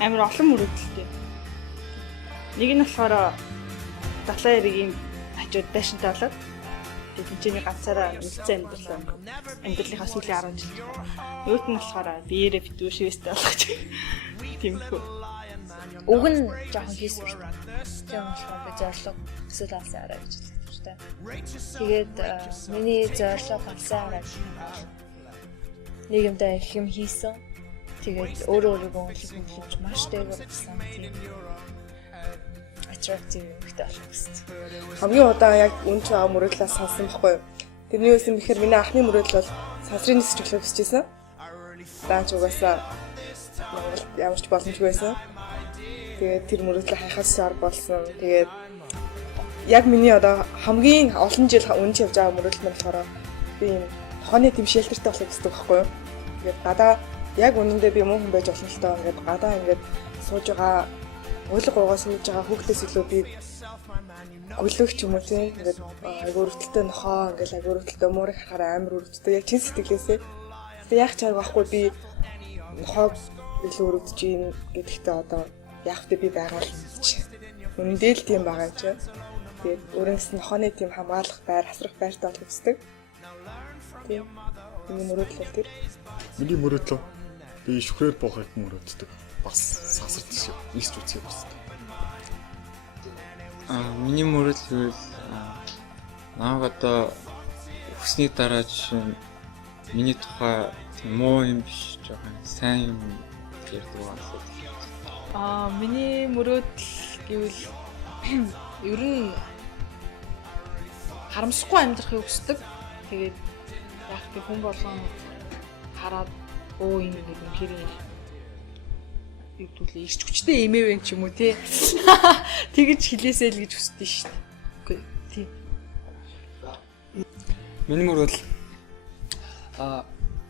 амар олон мөрөөдөлтэй. Нэг нь болохоор далайн эргийн хажууд байшинтай болоод тэгээд чиний ганцаараа үлцэн амьдралынхаа сүүлийн 10 жил. Нөгөөт нь болохоор биеэрээ битүү шивэстэй болгож. Тиймэрхүү. Уг нь жоохон хийсэн. Тийм болохоор зорилго эсвэл алсан арай гэж хэлдэг. Тэгээд миний зорилго алсан арай нэг юмдаа их юм хийсэн. Тэгээд өөрийгөө хөндлөж маш дээгүүр болсон. Тийм attractive гэдэг болох гэсэн. Хамгийн удаан яг үн ч байгаа мөрөөдлөөс сонсон байхгүй юу? Тэрний үсэн бэхээр миний анхны мөрөөдөл бол сансрын нисч өглөө хүсчихсэн. Даанч угаасаа Монголд ямар ч боломжгүй байсан. Тэгээд тэр мөрөөдлөө хайхаас шаар болсон. Тэгээд яг миний одоо хамгийн олон жил үнж явж байгаа мөрөөдөл нь болохоор би юм тохооны тэм шелтертэй болохыг хүсдэг байхгүй юу? Тэгээд гадаа яг үнэндээ би муу хүн байж болно л тоо ингээд гадаа ингээд сууж байгаа уйлг гуугаа сууж байгаа хүүхдээс илүү би гөлөөгч юм уу тийм ингээд айгуу өрөвдөлтөй нохоо ингээд айгуу өрөвдөлтөй муурыг харахаар амар өрөвддөг яг чин сэтгэлээсээ. Тэгээд яг чарга байхгүй би нохоо илүү өрөвдөж юм гэдэгтээ одоо яг тэ би байгаа л чи. Үнэндээ л тийм байгаа ч. Тэгээд өөрөөс нь нохооны тийм хамгаалах байр, хасрах байртай болох хүсдэг. Тийм. Миний мөрөөдөл бол тэр. Миний мөрөөдөл би шүхрээр буухыг мөрөөддөг. Бас сансарт шиг нийс үсэх болсон. Миний мөрөөдөл намайг одоо өсний дараа жишээ миний тухай муу юм биш жоохон сайн юм ярьдаг байна. Миний мөрөөдөл гэвэл ер нь харамсахгүй амьдрахыг хүсдэг. Тэгээд яг би хүн болгон хараад оо юм гэдэг хэрэг югдүүлээ ирч хүчтэй эмээвэн ч юм уу тий. Тэгэж хэлээсэй л гэж хүсдэг шүү дээ. Үгүй тий. Миний мөрөөдөл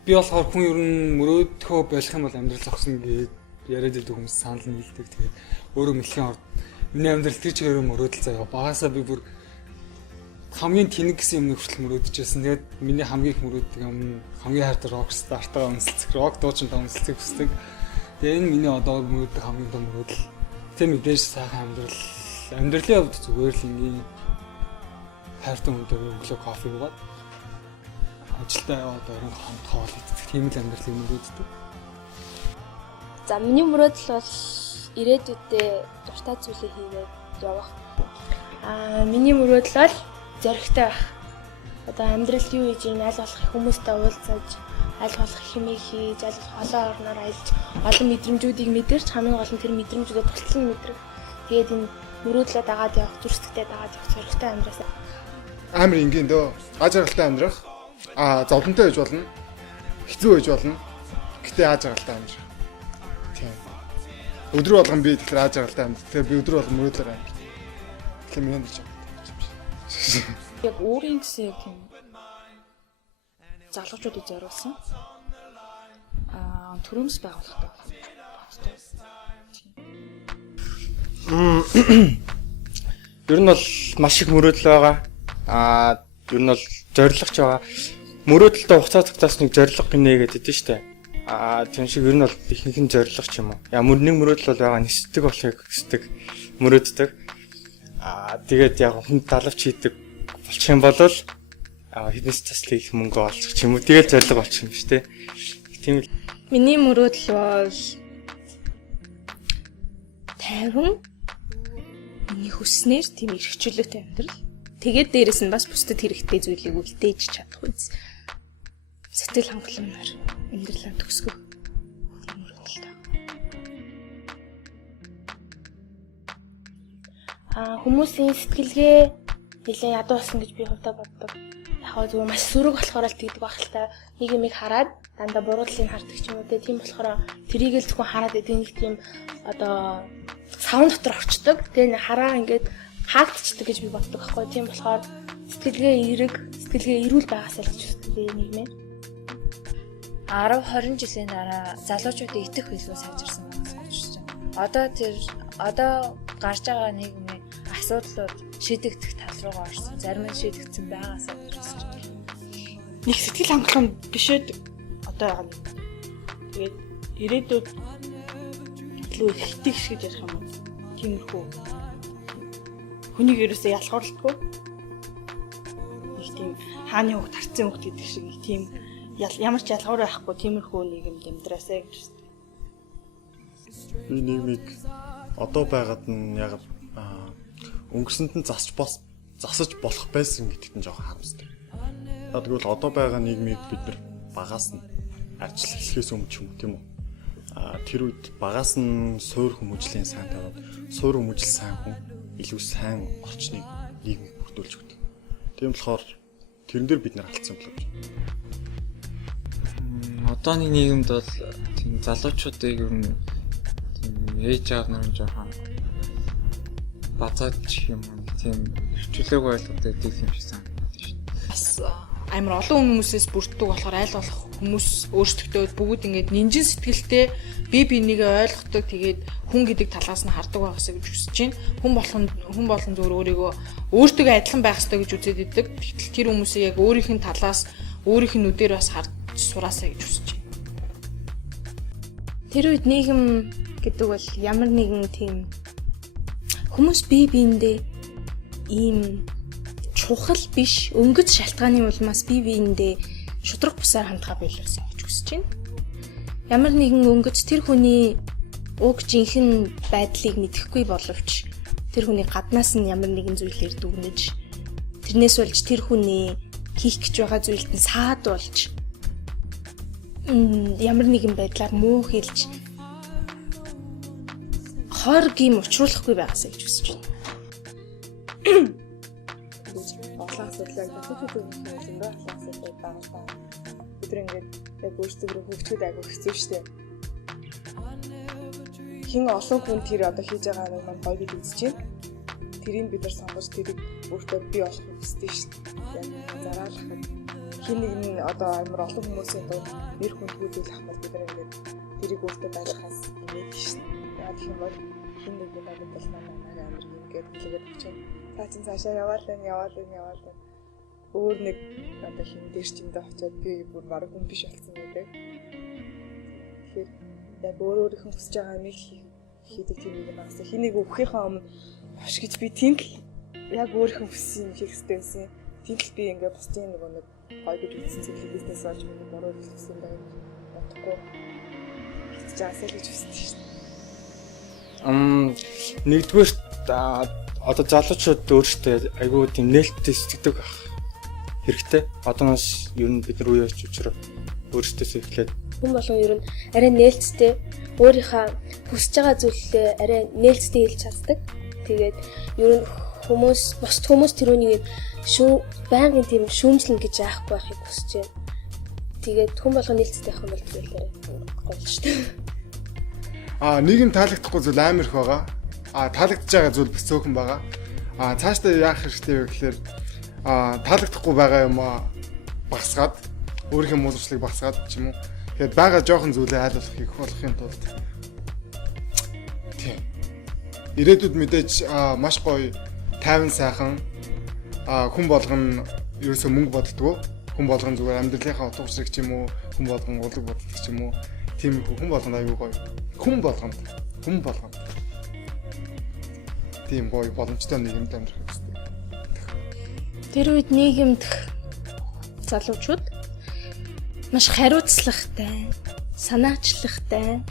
би болохоор хүн ер нь мөрөөдөхөө болох юм бол амьдрал зогсно гэж яриад байдаг хүмүүс санал нийлдэг. Тэгээд өөрөө мэлхийн орд миний амьдрал тэр чигээр мөрөөдөл заяа. Багасаа би бүр хамгийн тэнэг гэсэн юмны хүртэл мөрөөдөж байсан. Тэгээд миний хамгийн их мөрөөддөг юм хамгийн хайртай рокстартаа үнэлцэх, рок дуучинтай үнэлцэх хүсдэг. Тэгээд энэ миний одоо мөрөөддөг хамгийн том мөрөөдөл. Тэ мэдээж сайхан амьдралын хувьд зүгээр л ингийн хайртай хүнтэй өглөө кофе уугаад ажилдаа яваад орон хамт хоол идэх тийм л амьдралыг мөрөөддөг. За миний мөрөөдөл бол ирээдүйдээ дуртай зүйлээ хийгээд явах. Миний мөрөөдөл бол зоригтой байх. Одоо амьдралд юу хийж ийн аль болох хүмүүстэй уулзаж, аль болох хэмээх хийж, аль болох олон орноор аялж, олон мэдрэмжүүдийг мэдэрч хамгийн гол нь тэр мэдрэмжүүдэд тултлан мэдрэх. Тэгээд энэ мөрөөдлөө дагаад явах, зүрхсэтгэж дагаад явах зоригтой амьдрах. Амар ингийн дөө. Аз жаргалтай амьдрах. Зовлонтой байж болно. Хэцүү байж болно. Гэтэ аз жаргалтай амьдрах. Тийм. Өдөр болгон би тэгэхээр аз жаргалтай амьдрах. Тэгэхээр би өдөр болгон мөрөөдлөөр амьдрах. Тэгэхээр миний гэж байна. Яг өөрийн гэсэн яг тийм залуучуудыг зориулсан төрөмс байгуулахтай байна. Ер нь бол маш их мөрөөдөл байгаа. Ер нь бол зорилго ч байгаа. Мөрөөдөлтөд хугацаа тогтоосныг зорилго гинэ гэдэг дээ шүү дээ. Тийм шиг ер нь бол ихэнх нь зорилго ч юм уу. Ямар нэг мөрөөдөл бол байгаа нисдэг болохыг хүсдэг, мөрөөддөг. Тэгээд яг хүн далавч хийдэг болчих юм бол фитнес таслыг их мөнгө олчих ч юм уу. Тэгээд зорилго болчих юм шүү дээ. Тийм л. Миний мөрөөдөл бол 50 миний хүснээр тийм эрхчлөлттэй амьдрал. Тэгээд дээрэс нь бас бусдад хэрэгтэй зүйлийг үлдээж чадах үз. Сэтгэл хангаламжаар амьдралаа төгсгөх тийм мөрөөдөлтэй. Хүмүүсийн сэтгэлгээ нэлээд ядуу болсон гэж би хувьдаа боддог. Яг зөв маш сөрөг болохоор л тэгдэг байх л та. Нэг юмыг хараад дандаа буруудлыг хардаг ч юм уу те. Тийм болохоор тэрийг л зөвхөн хараад идэг нэг тийм одоо савн дотор орчдөг. Тэгээ хараа ингээд хаагдчихдаг гэж би боддог байхгүй. Тийм болохоор сэтгэлгээ эрүүл байгаасаа л гэж үздэг нийгмээ. 10-20 жилийн дараа залуучуудын итгэх хэлбэр сайжирсан байна гэж бодож байна. Одоо гарч байгаа нийгмийн асуудлууд шийдэгдэх тал руугаа орсон. Зарим нь шийдэгдсэн байгаасаа гэж үзэж байна. Нэг сэтгэл хангалуун бишээд одоо яг тэгээд ирээдүйд илүү ихтгэж гэж ярих юм уу? Тиймэрхүү. Хүнийг ерөөсөө ялгуурлахгүй. Их тийм хааны хөвгт харцсан хөвгт гэдэг шиг их тийм ямар ч ялгуур байхгүй тиймэрхүү нийгэмд амьдраасаа гэж байна. Би нийгмийг одоо байгаад нь яг өнгөрсөнд нь засаж болох байсан гэдэгт нь жоохон харамсдаг. Тэгвэл одоо байгаа нийгмийг бид нар багаас нь ажил эхлэхээс өмнө ч юм тийм үү? Тэр үед багаас нь суур хүмүүжлийн сайн тавиад суур хүмүүжил сайн хүн илүү сайн орчныг нийгэмд бүрдүүлж өгдөг. Тийм болохоор тэрэн дээр бид нар алдсан болов. Одооны нийгэмд бол тийм залуучуудыг ер нь тийм ээж аав нар жоохон бацаад ч юм уу тийм хөвчлөг ойлголттой гэдэг юм шиг санагдаж байна. Бас амар олон хүмүүсээс бүрддэг болохоор айл болох хүмүүс өөрсдөө бүгд ингээд нинжин сэтгэлтэй бие бинийгээ ойлгодог тэгээд хүн гэдэг талаас нь хардаг байгаасаа гэж хүсэж байна. Хүн болон зөвөр өөрийгөө өөртөө адилхан байх ёстой гэж үзээд идэг. Тэгтэл тэр хүмүүсээ яг өөрийнх нь талаас өөрийнх нь нүдээр бас харж сураасаа гэж хүсэж байна. Тэр үед нийгэм гэдэг бол ямар нэгэн тийм хүмүүс бие биендээ ийм чухал биш өнгөц шалтгааны улмаас бие биендээ шудраг бусаар хандхаа байлгасан гэж хүсэж байна. Ямар нэгэн өнгөц тэр хүний уг жинхэнэ байдлыг мэдэхгүй боловч тэр хүний гаднаас нь ямар нэгэн зүйлээр дүгнэж тэрнээс болж тэр хүний хийх гэж байгаа зүйлд нь саад болж ямар нэгэн байдлаар муу хэлж хоргийн учруулахгүй байгаасаа гэж хүсэж байна. Олон асуудлыг дахиж үзүүлэх юм байна. Асуудал байгаа. Бид ингээд яг өөрсдөө хөгжөхөд айгүй хэцүү шттэ. Хин олон хүн тэр одоо хийж байгаа юм маань гоё гэж үзэж байна. Тэрийг бид нар сонгож тэрийг өөртөө бий болгох хэрэгтэй шттэ. Яг зараалахад хин нэг нь одоо амар олон хүмүүсийн дунд нэр хүндгүүлэх хамт бид нар ингээд тэрийг өөртөө байлгахаас имээд шттэ. Яг тийм бол хин нэг нь бодвол манай амар ингээд хэлгээд өгч байна. Цаа чин цаашаа яваал. Өөр нэг одоо хин дээр ч юм даа очиод би бүр бараг хүн биш болсон гэдэг. Тэгэхээр яг өөрийнхөө хүсэж байгаа юмыг хийдэг тийм нэг юм аасаа хэнийг өгөхийнхаа өмнө хош гэж би тийм л яг өөрийнхөө хүссэн юм хийх хэрэгтэй байсан. Тийм л би ингээд бусдын нэг гоё гэж үзсэн зүйлээс олж миний бороо хэлсэн байх бодохгүй хийж яасаа гэж хүссэн шүү дээ. Нэгдүгээр одоо залуучууд өөрсдөө айгүй тийм нээлттэй сэтгэдэг хэрэгтэй. Одооноос ер нь бид нар үе явж учраас өөрсдөөсөө эхлээд хүн болгон ер нь арай нээлттэй өөрийнхөө хүсэж байгаа зүйлээ арай нээлттэй хэлж чаддаг. Тэгээд ер нь бусд хүмүүс тэрүүнийг байнгын тийм шүүмжлэн гэж яахгүй байхыг хүсэж байна. Тэгээд хүн болгон нээлттэй байх юм бол тэгэл гоё шүү дээ. Нийгэм таалагдахгүй зүйл амар их байгаа. Таалагдж байгаа зүйл бас цөөхөн байгаа. Цаашдаа яах хэрэгтэй вэ гэхээр таалагдахгүй байгаа юм багсгаад өөрийнхөө муулчлалыг багсгаад ч юм уу. Тэгээд байгаа жоохон зүйлээ айлуулах хийх болохын тулд тийм. Ирээдүйд мэдээж маш гоё тайван сайхан хүн болгон ерөөсөө мөнгө боддгоо. Хүн болгон зүгээр амьдралынхаа утга учирыг ч юм уу, хүн болгон улаг боддог ч юм уу. Тийм хүн болгонд аюу гоё. Хүн болгонд тийм гоё боломжтой нийгэмд амьдрах хэрэгтэй. Тэр үед нийгэмд залуучууд маш хариуцлагатай, санаачлагтай,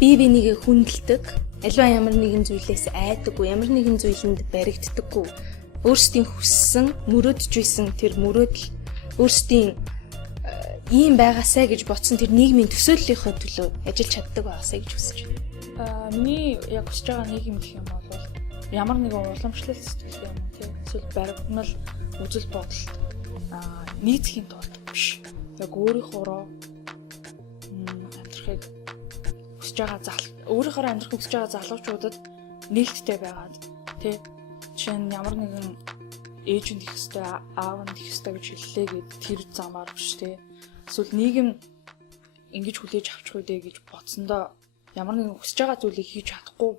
бие бинийгээ хүндэлдэг, аливаа ямар нэгэн зүйлээс айдаггүй, ямар нэгэн зүйлэнд баригддаггүй, өөрсдийн хүссэн, мөрөөдж байсан тэр мөрөөдөл өөрсдийн ийм байгаасаа гэж бодсон тэр нийгмийн төсөөллийнхөө төлөө ажиллаж чаддаг байгаасаа гэж хүсэж байна. Миний яг хүсэж байгаа нийгэм гэх юм бол ямар нэгэн уламжлалт сэтгэлтэй юм тий. Эсвэл баримтмал үзэл бодолд нийцхийн тулд биш. Яг өөрийнхоороо амьдрахыг хүсэж байгаа өөрийнхоороо амьдрахыг хүсэж байгаа залуучуудад нээлттэй байгаад тий. Жишээ нь ямар нэгэн ээж нь их хэвээр аав нь их хэвээр гэж хэллээ гэд тэр замаар биш тий. Эсвэл нийгэм ингэж хүлээж авчих үедээ гэж бодсондоо ямар нэгэн хүсэж байгаа зүйлийг хийж чадахгүй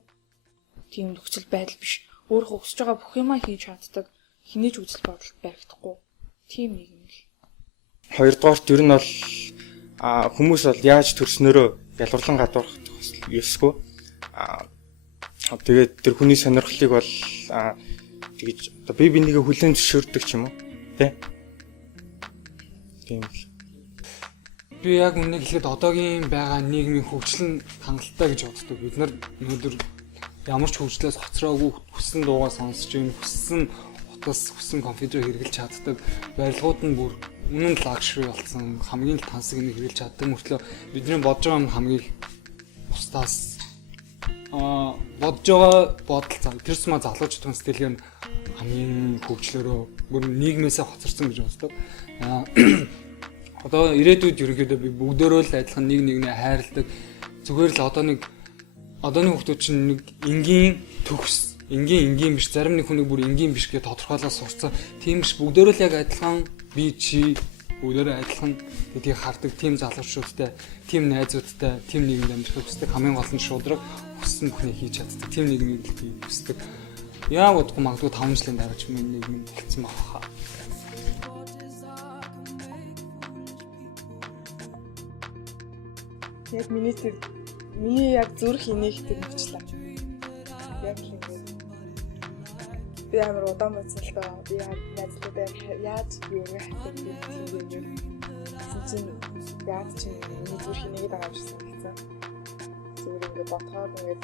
тийм нөхцөл байдал биш. Өөрөө хүсэж байгаа бүх юмаа хийж чаддаг, хинээж үзэл бодолд баригдахгүй тийм нийгэм л. Хоёрдугаарт ер нь бол хүмүүс бол яаж төрснөөрөө ялгарлан гадуурх ёсгүй. Тэгээд тэр хүний сонирхлыг бол тэгж одоо би бинийгээ хүлээн зөвшөөрдөг ч юм уу тий. Тийм л. Би яг үннийг хэлэхэд одоогийн байгаа нийгмийн хөгжил нь хангалттай гэж боддог. Бид нар өнөөдөр ямар ч хөгжлөөс хоцроогүй хүссэн дуугаа сонсож байна. Хүссэн утас, хүссэн компьютер хэрэглэж чаддаг. Барилгууд нь бүр үнэн лагшри болсон. Хамгийн л тансаг нэг хэрэглэж чаддаг мөртлөө бидний бодож байгаа юм хамгийн бусдаас бодож байгаа бодол зам тэр сумаа залуучдын сэтгэлгээ нь хамгийн хөгжлөөрөө бүр нийгмээсээ хоцорсон гэж боддог. Одоо ирээдүйд ерөнхийдөө би бүгдөө л адилхан нэг нэгнээ хайрладаг. Зүгээр л одооны хүмүүс чинь нэг энгийн төгс, энгийн биш, зарим нэг хүнийг бүр энгийн биш гэж тодорхойлоод сурцсан. Тийм биш бүгдөө л яг адилхан би чи бүгдөө адилхан гэдгийг хардаг тийм залуучуудтай, тийм найзуудтай, тийм нийгэмд амьдрахыг хүсдэг. Хамгийн гол нь шудраг хүссэн бүхнийг хийж чаддаг. Тийм нийгмийг би хүсдэг. Яа бодохгүй магадгүй 5 жилийн дараа ч миний нийгэм болцсон байна. Яг миний яг зүрх энийг тэр хүчлээ. Яг л ингэ. Би амар удаан бодсолтой. Би найзлуудаа яаж юу яахад гэдэг чинь яаж чи миний зүрх энийг дагаад ирсэн гэсэн. Зүгээр ингэ бодоход ингэ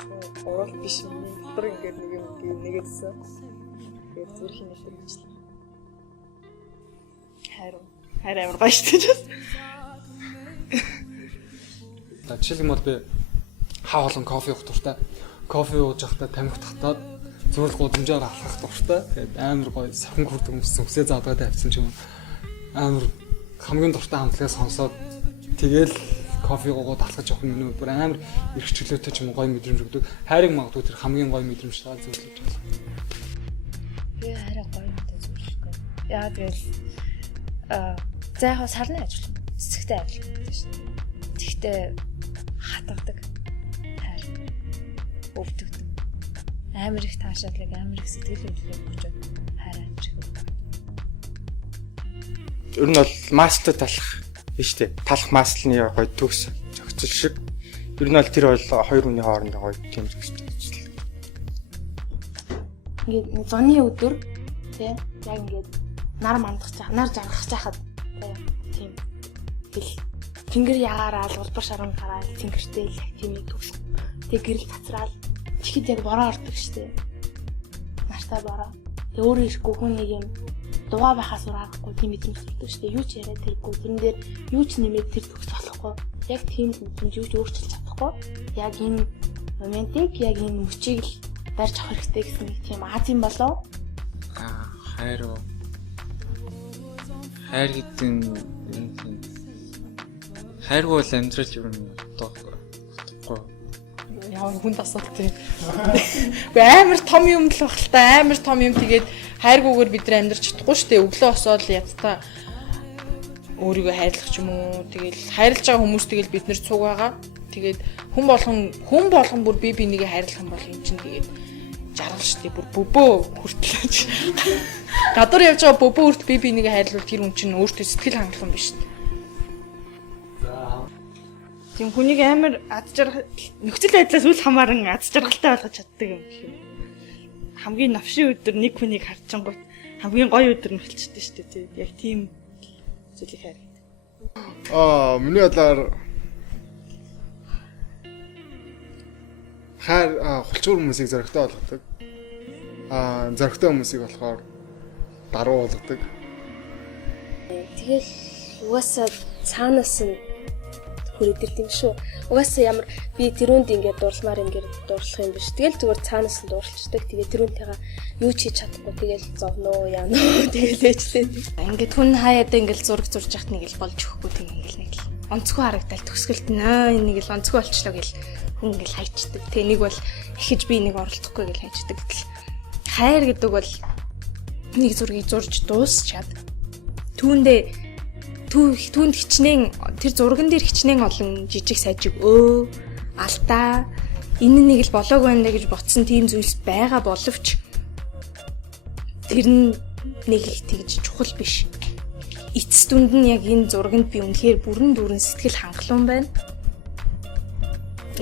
урал биш миний дотор ингэ нэгэдсэн. Тэгээд зүрх энийг тэр хүчлээ. Хайр амар баяртай. Жишээлбэл би хаа болон кофе уух дуртай. Кофе ууж байхдаа тамхи татаад зөвл гудамжаар алхах дуртай. Тэгээд амар гоё сахин хүрдэг хүмүүссэн үсээ заадгаа тавьсан ч юм амар хамгийн дуртай хамтлагаа сонсоод тэгэл кофе уугаад алхаж явах нь миний бүр амар их чөлөөтэй ч юм гоё мэдрэмж өгдөг. Хайрыг магадгүй тэр хамгийн гоё мэдрэмж шаа зөвлөж байна. Би хайраа гоё мэдрэмж зөвлөхгүй. Яа тэгэл за яг сарны ажил. Цэцэгтэй ажил гэдэг шин. Тэгтээ хатгадаг. Хайр. Өвдөгдөг. Амар их таашаалыг, амар их сэтгэл хөдлөлийг өгчөөд хайр амжих. Ер нь бол мастер талах биш үү? Талах мастерны гоё төгс зохицол шиг. Ер нь бол тэр бол хоёр хүний хоорондоо гоё тийм зохицол. Ингээд зуны өдөр тий яг ингээд нар жаргах чахад тийм хэл тэнгэр ягаараа улбар шаран гараад тэнгэртэй л тийм төгс. Тэг гэрэл цацраал тэгэхэд яг бороо ордог штэ. Нартай бороо. Тэг өөрөө ирэхгүй хүн нэг юм дугаа байхаас урахгүй тийм мэдрэмж төрдөг штэ. Юу ч яриад тэргүй. Тэрэн дээр юу ч нэмээд тэр төгс болохгүй. Яг тийм мэдрэмж юу ч өөрчилж чадахгүй. Яг энэ моментиг яг энэ мөчийг л барьж авах хэрэгтэй гэсэн нэг тийм аз юм болов. Хайр гэдэг нь хайр бол амьдрал юу юм бодохгүй. Яа хүнд асуулт тийм. Амар том юм л баг л та амар том юм тэгээд хайргүйгээр бид нар амьдарч чадахгүй шүү дээ. Өглөө босоод ядтаа өөрийгөө хайрлах ч юм уу. Тэгэл хайрлаж байгаа хүмүүс тэгэл бид нар цуг байгаа. Тэгээд хүн болгон бүр би бинийгээ хайрлах юм бол эн чинь тэгээд жаргал шүү дээ. Бүр бөбөө хүртлээч. Гадуур явж байгаа бөбөө хүрт би бинийгээ хайрлуул тэр хүн чинь өөртөө сэтгэл хангалах юм биш шүү дээ. Тийм хүнийг амар аз жаргал нөхцөл байдлаас үл хамааран аз жаргалтай болгож чаддаг юм гэх юм. Хамгийн навшин өдөр нэг хүнийг харчингууд хамгийн гоё өдөр нь болчихдөө шүү дээ тийм. Яг тийм зүйлийг хайр. Миний бодлоор хайр хулчуур хүмүүсийг зоригтой болгодог. Зоригтой хүмүүсийг болохоор даруу болгодог. Тэгэл угаасаа цаанаас нь хүрээдэрд юм шүү. Угаасаа ямар би тэрүүнд ингээд дурлах юм биш. Тэгэл зүгээр цаанаас нь дурлцдаг. Тэгээ тэрүүнтэйгээ юу ч хийж чадахгүй. Тэгэл зовноо яана. Тэгэл ээжлээ. Ингээд хүн хаяад ингээд зураг зурж яхад нэг л болж өгөхгүй тийм ингээд нэг л онцгой харагдал төгсгөлт нэг л онцгой болчлоо гэл хүн ингээд хайчдаг. Тэгээ нэг бол ихэж би нэг оролцохгүй гэл хайчдаг. Хайр гэдэг бол нэг зургийг зурж дуусчаад түүнд хичнээн тэр зурган дээр хичнээн олон жижиг сажиг алдаа энэ нэг л болоог байна гэж ботсон тийм зүйлс байгаа боловч тэр нь нэг их тэгж чухал биш. Эцэс дүнд нь яг энэ зурганд би үнэхээр бүрэн дүүрэн сэтгэл хангалуун байна.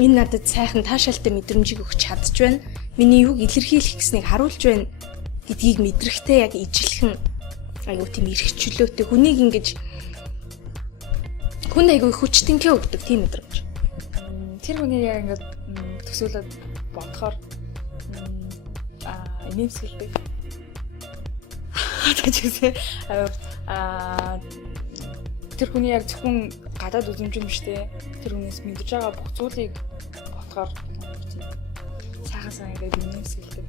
Энэ надад сайхан таашаалтай мэдрэмжийг өгч чадж байна. Миний юуг илэрхийлэх гэснийг харуулж байна гэдгийг мэдрэхтэй яг ижилхэн айгуу тийм эрхчлөөтэй хүнийг ингэж хүн айгуу хүчтэнхээ өгдөг тийм мэдрэмж. Тэр хүний яг ингээд төсөөлөд бодохоор инээмсэглэдэг. Тэгжээ тэр хүний яг зөвхөн гадаад үзмжин биш те. Тэр хүнээс мэдж байгаа бүх зүйлийг бодохоор сайхан сайн ингээд инээмсэглэдэг.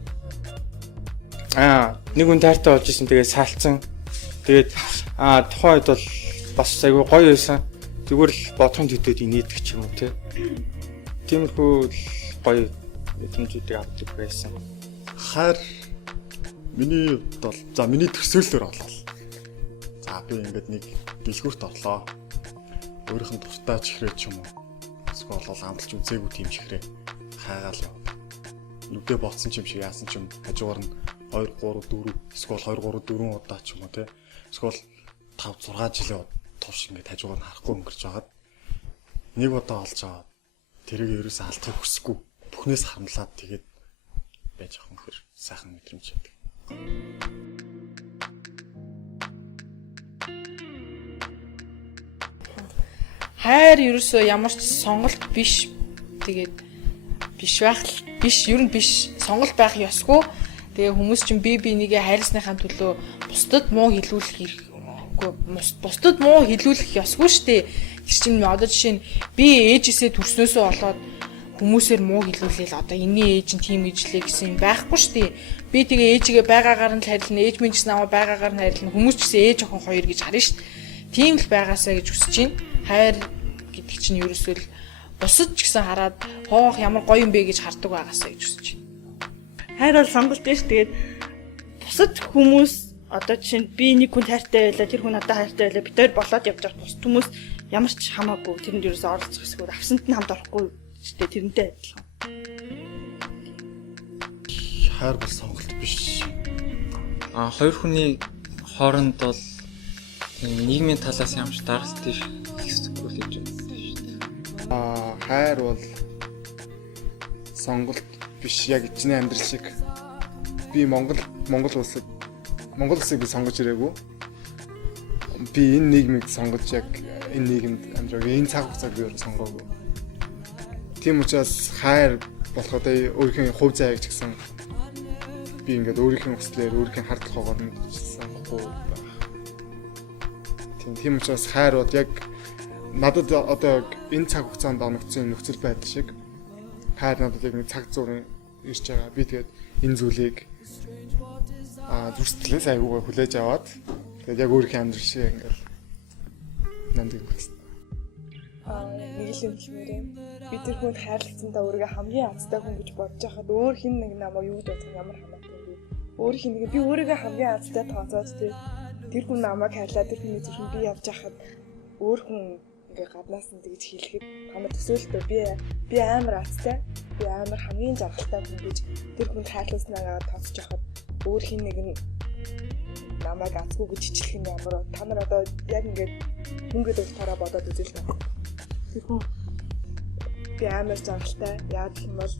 Нэг хүн тайртай болж исэн тэгээд саалцсан. Тэгээд тухайн үед бол бас айгүй гоё байсан. Зүгээр л бодхын төдөд инээдэг ч юм уу те. Тиймэрхүү гоё мэдрэмжүүдийг авдаг байсан. Хайр миний бол за миний төсөөллөөр болол. За би ингээд нэг дэлгүүрт орлоо. Өөрийнх нь дуртай чихрээ ч юм уу. Эсвэл бол амталж үзээгүй тийм чихрээ хайгаал яв. Нүдээ ботсон ч юм шиг яасан ч юм хажуугаар нь 2 3 4 эсвэл 2 3 4 удаа ч юм уу те. Эсвэл 5 6 жилийн тувш ингээд хажуугаар нь харахгүй өнгөрч байгаад нэг удаа олж аваад тэрийг ерөөсөө алдахыг хүсэхгүй. Бүхнээс харамлаад тэгээд байж ахын хэр сайхан мэдрэмж байдаг. Хайр ерөөсөө ямар ч сонголт биш. Тэгээд биш байх биш ер нь биш сонголт байх ёсгүй. Тэгээ хүмүүс чинь бие бинийгээ хайрласныхаа төлөө бусдад муу хэлүүлэх бусдад муу хэлүүлэх ёсгүй штэ. Тэр чинь одоо жишээ нь би ээжээсээ төрснөөсөө болоод хүмүүсээр муу хэлүүлээл одоо энэний ээж нь тийм ижлээ гэсэн юм байхгүй штэ. Би тэгээ ээжигээ байгаагаар нь хайрлана, ээж минь ч намайг байгаагаар нь хайрлана. Хүмүүс ч гэсэн ээж охин хоёр гэж харна штэ. Тийм л байгаасаа гэж хүсэж байна. Хайр гэдэг чинь ерөөсөө л бусад ч гэсэн хараад хоох ямар гоё юм бэ гэж хардаг байгаасаа гэж хүсэж байна. Хайр бол сонголт биш. Тэгээд бусад хүмүүс одоо жишээ нь би нэг хүн хайртай байлаа, тэр хүн надад хайртай байлаа. Бид хоёр болоод явж байгаа бусад хүмүүс ямар ч хамаагүй тэрэнд ерөөсөө оролцох эсвэл авсанд нь хамт орохгүй штэ тэрнтэй адилхан. Хайр бол сонголт биш. Хоёр хүний хооронд бол нийгмийн талаас ямар ч даралт тийш хэсэггүй л гэж байна шүү дээ. Хайр бол сонголт биш яг ичний амьдрал шиг. Би Монгол улсыг би сонгож ирээгүй. Би энэ нийгмийг сонгож яг энэ нийгэмд амьдрах энэ цаг хугацааг би сонгоогүй. Тийм учраас хайр болох одоо өөрийнхөө хувь заяаг ч гэсэн би ингээд өөрийнхөө хүслээр өөрийнхөө хардлахаар нь сонгохгүй байх. Тийм учраас хайр бол яг надад одоо энэ цаг хугацаанд оногдсон нөхцөл байдал шиг хайр надад яг нэг цаг зуурын ирж байгаа. Би тэгээд энэ зүйлийг зүрстлээс аюугаа хүлээж аваад тэгээд яг өөрийнхөө амьдрал шиг ингээд нандин гэсэн. Нэг л юм хэлмээр юм. Би тэр хүнд хайрлагдсандаа өөрийгөө хамгийн азтай хүн гэж бодож байхад өөр хин нэг намайг юу гэж бодох ямар хамаатай юм бэ? Өөр хин нэг би өөрийгөө хамгийн азтай тооцоод тэр хүн намайг хайрлаа, тэр хүний зүрхэнд би явж байхад өөр хүн ингээ гаднаас нь тэгж хэлэхэд хамаа төсөөлтөө би амар азтай, би амар хамгийн жаргалтай хүн гэж тэр хүнд хайрлуулснаа тооцож байхад өөр хин нэг нь намайг азгүй гэж хичлэх юм ямар та нар одоо яг ингээд хүнгээд өгөхөөрөө бодоод үзэл нэ. Тэр хүн би амар жаргалтай яад юм бол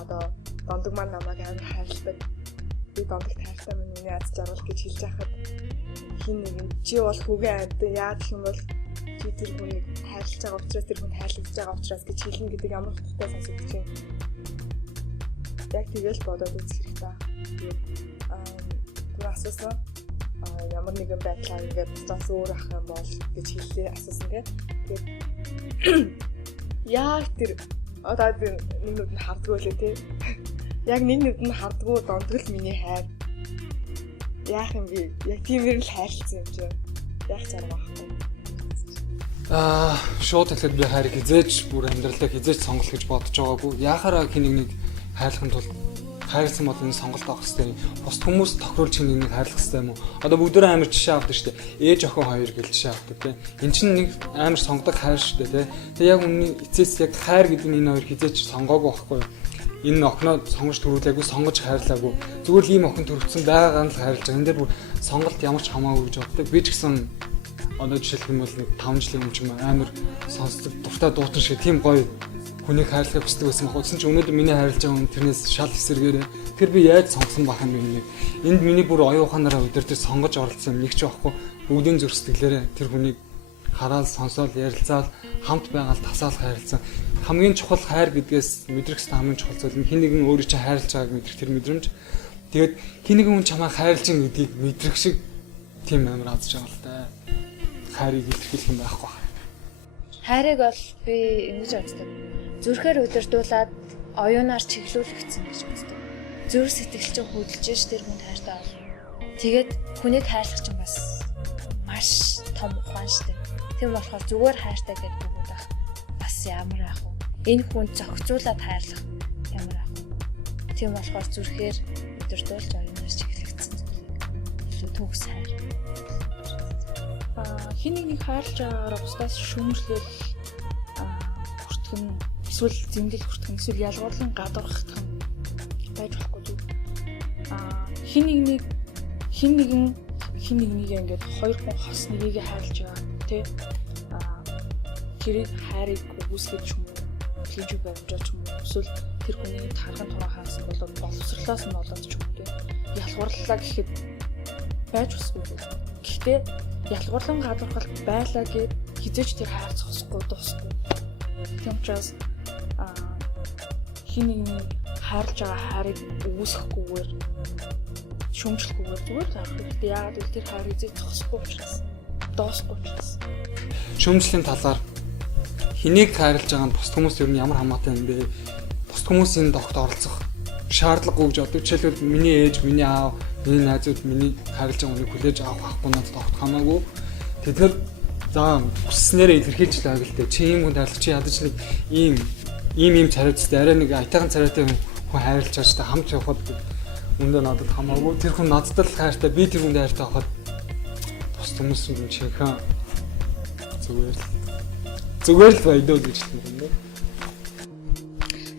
одоо дондог маань намайг амар хайрладаг. Би дондогт хайртай минь миний аз жаргал гэж хэлж байхад хин нэг нь чи бол хүүгээ амьд яад юм бол чи тэр хүнийг хайрлаж байгаа учраас тэр хүн хайрлагдж байгаа учраас гэж хэлнэ гэдэг ямар утгатай сонсогдож байна. Яг тэгэл бодоод үзэх хэрэгтэй. Тэр асуусан ямар нэгэн байдлаар ингээд бусдаас өөр ах юм бол гэж хэлээ асуусан тэгээд яг тэр одоо нэг нүд нь хардггүй лээ тий. Яг нэг нүд нь хардггүй дондгол миний хайр. Яах юм бэ? Яг тиймэр л хайрлцсан юм чинь. Яах царга байхгүй. Шууд хэлэхэд би хайрыг хизээж бүр амьдралдаа хизээж сонголт гэж бодож байгаагүй. Яахаараа хэнийг нэг хайрлахын тулд хайрлсан бол энэ сонголт авах хэрэгтэй. Бус хүмүүс тохируулж хэнийг хайрлах хэрэгтэй юм уу? Одоо бүгдөө амар жишээ авдаг шүү дээ. Ээж охин хоёр гэл жишээ авдаг тийм. Эн чинь нэг амар сонгодог хайр шүү дээ тийм. Тэгээ яг үнний эцэс яг хайр гэдэг нь энэ хоёр хизээж сонгоогүй байхгүй юу? Энэ охиноо сонгож төрүүлээгүй, сонгож хайрлаагүй. Зүгээр л ийм охин төрөвцөн байгааг нь л хайрлаж байгаа. Энэ дээр бүр сонголт ямар ч хамаагүй гэж боддог. Би ч гэсэн одоо жишээлх юм бол 5 жилийн өмнө ч юм амар сонсдог дуртай дуутан шиг тийм гоё хүнийг хайрлахыг хүсдэг байсан баг. Учир нь өнөөдөр миний хайрлаж байгаа хүн тэрнээс шал эсэргээрээ тэр би яаж сонгосон бах юм бэ? Энд миний бүр оюун ухаанаараа өдөртөө сонгож оролцсон нэг ч байхгүй. Бүгдийн зүрх сэтгэлээрээ тэр хүнийг хараад сонсоод ярилцаад хамт байгаад тасаал хайрлцсан. Хамгийн чухал хайр гэдгээс мэдрэх хэвээр хамгийн чухал зүйл нь хин нэгэн өөрийг чинь хайрлаж байгааг мэдрэх тэр мэдрэмж. Тэгээд хин нэгэн хүн чамайг хайрлаж байгаа гэдгийг мэдрэх шиг тийм амар аз жаргал л да. Хайрыг илэрхийлэх юм байхгүй. Хайрыг бол би ингэж боддог. Зүрхээр удирдуулаад оюунаар чиглүүлэгдсэн гэж боддог. Зүрх сэтгэл чинь хөдөлж ш тэр хүнд хайртай бол. Тэгээд хүнийг хайрлах чинь бас маш том ухаан штэ. Тийм болохоор зүгээр хайртай гэдэг үг байх. Бас ямар ах вэ? Энэ хүнд зохицуулаад хайрлах ямар ах вэ? Тийм болохоор зүрхээр удирдуулж оюунаар чиглэгдсэн зүйлийг илүү төгс хайр. Хин нэг хайрлаж байгаагаар бусдаас шүүмжлэл хүртэх нь эсвэл зэмлэл хүртэх нь эсвэл ялгуурлан гадуурхах нь байж болохгүй зүг. Хин нэгнийг ингээд хоёр хүн хос нэгийг хайрлаж байгаа тий. Тэрийг хайрыг үгүйсгэж юм уу? Плижиг баримжаач юм уу? Эсвэл тэр хүний тархан тураа хаасан болоод боловсрлоос нь болоод ч юм уу тий. Ялгуурлалаа гэхэд байж усгүй. Гэхдээ ялгуурлан гадуурхал байлаа гэд хизээч тэр хайр зогсохгүй дуусахгүй. Тийм учраас хин нэг хайрлаж байгаа хайрыг үүсгэхгүйгээр шүүмжлэхгүйгээр зүгээр заах хэрэгтэй. Яагаад гэвэл тэр хайрыг зэг зогсохгүй учраас дуусахгүй учраас. Шүүмжлэлийн талаар хэнийг хайрлаж байгаа нь бусд хүмүүс ер нь ямар хамаатай юм бэ? Бусд хүмүүсийн тогт оролцох шаардлагагүй гэж боддог. Жишээлбэл миний ээж, миний аав, миний найзууд миний хайрлаж байгаа хүнийг хүлээж авах байхгүй надад тогт хамаагүй. Тэд нар за хүснээрээ илэрхийлж л байгаа л дээ. Чи ийм хүн хайрлах чи ядаж нэг ийм царайцтай арай нэг айтайхан царайтай хүн хайрлаж байгаа ч та хамт явахад үндэ надад хамаагүй. Тэр хүн надад л хайртай, би тэр хүнд хайртай байхад бусд хүмүүс юм чинхэн зүгээр л байдгүй гэж хэлсэн юм байна.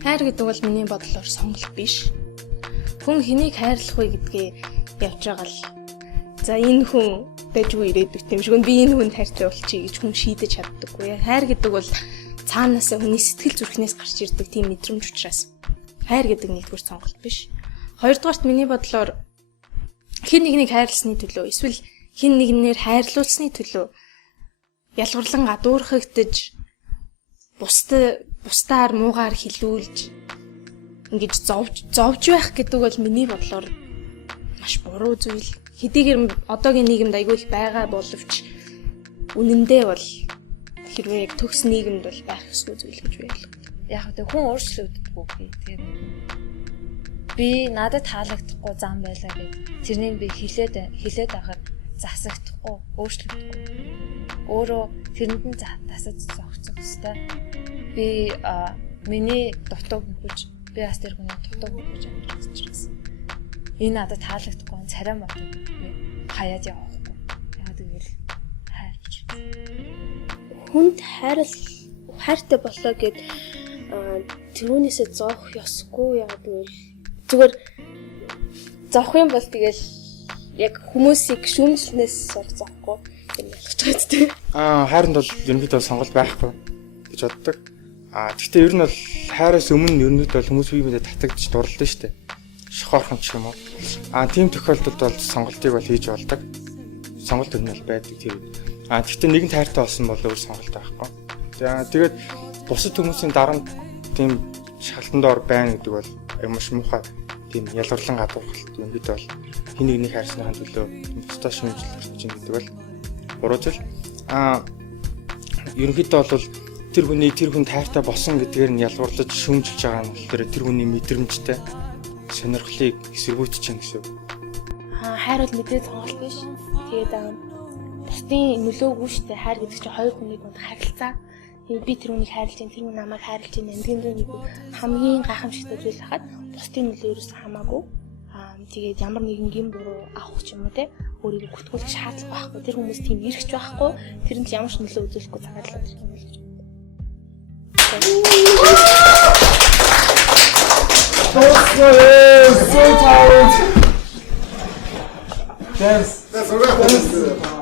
Хайр гэдэг бол миний бодлоор сонголт биш. Хүн хэнийг хайрлах вэ гэдгээ явж байгаа л. За энэ хүн дэжгүй ирээдүйт юм шиг би энэ хүнд хайртай болчихъя гэж хүн шийдэж чаддаггүй. Хайр гэдэг бол цаанаасаа хүний сэтгэл зүрхнээс гарч ирдэг тийм мэдрэмж учраас хайр гэдэг нэгдүгээр сонголт биш. Хоёрдугаарт миний бодлоор хэн нэгнийг хайрласны төлөө эсвэл хэн нэгнээр хайрлуулсны төлөө ялгуурлан гадуурхагдж бусдаар муугаар хилүүлж ингэж зовж байх гэдэг бол миний бодлоор маш буруу зүйл. Хэдийгээр одоогийн нийгэмд айгүй их байгаа боловч үнэндээ бол хэрвээ яг төгс нийгэмд бол байх ёсгүй зүйл гэж байлаа. Яг тэ хүн өөрчлөгддөггүй. Тэгээд би надад таалагдахгүй зам байлаа гэж тэрнийг би хилээд байхад засагдахгүй, өөрчлөгдөхгүй. Өөрөө тэрэнд нь тасаж зогцох хэвээр. Би миний дутуу хөвж би бас тэр хүний дутуу хөвж амьдсан учраас энэ надад таалагдахгүй царай мод би хаяад явахгүй. Яагаад гэвэл хайрч. Хүнд хайртай болоо гэд тэрүүнээсээ зоох ёсгүй. Яагаад гэвэл зүгээр зоох юм бол тэгэл яг хүмүүсийг шүүмжлэнээс зоохгүй юм болгож байгаа гэдэг. Хайранд бол ерөнхийдөө сонголт байхгүй гэж боддог. Гэхдээ ер нь бол хайраас өмнө ерөнхийдөө хүмүүс бие биендээ татагдж дурлалаа шүү дээ. Шохорхон ч юм уу. Тийм тохиолдолд бол сонголтыг бол хийж болдог. Сонголт ер нь бол байдаг тийм. Гэхдээ нэгэн хайртай болсон бол өөр сонголт байхгүй. Тэгээд бусад хүмүүсийн дарамт тийм шалтандор байна гэдэг бол маш муухай тийм ялгарлан гадуурхалт ерөнхийдөө бол хин нэгний хайрсныхаа төлөө бусдаа шүүмжлэх гэж гэдэг бол буруу зүйл. Ерөнхийдөө бол тэр хүн тайртай босон гэдгээр нь ялгуурлаж шүүмжилж байгаа нь болохоор тэр хүний мэдрэмжтэй сонирхлыг эсэргүүцэж чинь гэсэн. Хайр бол мэдээ сонголт биш. Тэгээд бусдын нөлөөгүй шүү дээ. Хайр гэдэг чинь хоёр хүний дунд харилцаа. Би тэр хүнийг хайрлаж байна, тэр хүн намайг хайрлаж байна. Эндгийн дүү нэг хамгийн гайхамшигтай зүйл хахад бусдын нөлөө ерөөсөө хамаагүй. Тэгээд ямар нэгэн гин буруу авах ч юм уу те өөрийгөө бүтгүүлэх шаардлага байхгүй. Тэр хүмүүс тийм эрхч байхгүй. Тэрэнд ямар ч нөлөө үзүүлэхгүй цагаалаад ирэх юм болж байна. So tired. Yes. That's all right.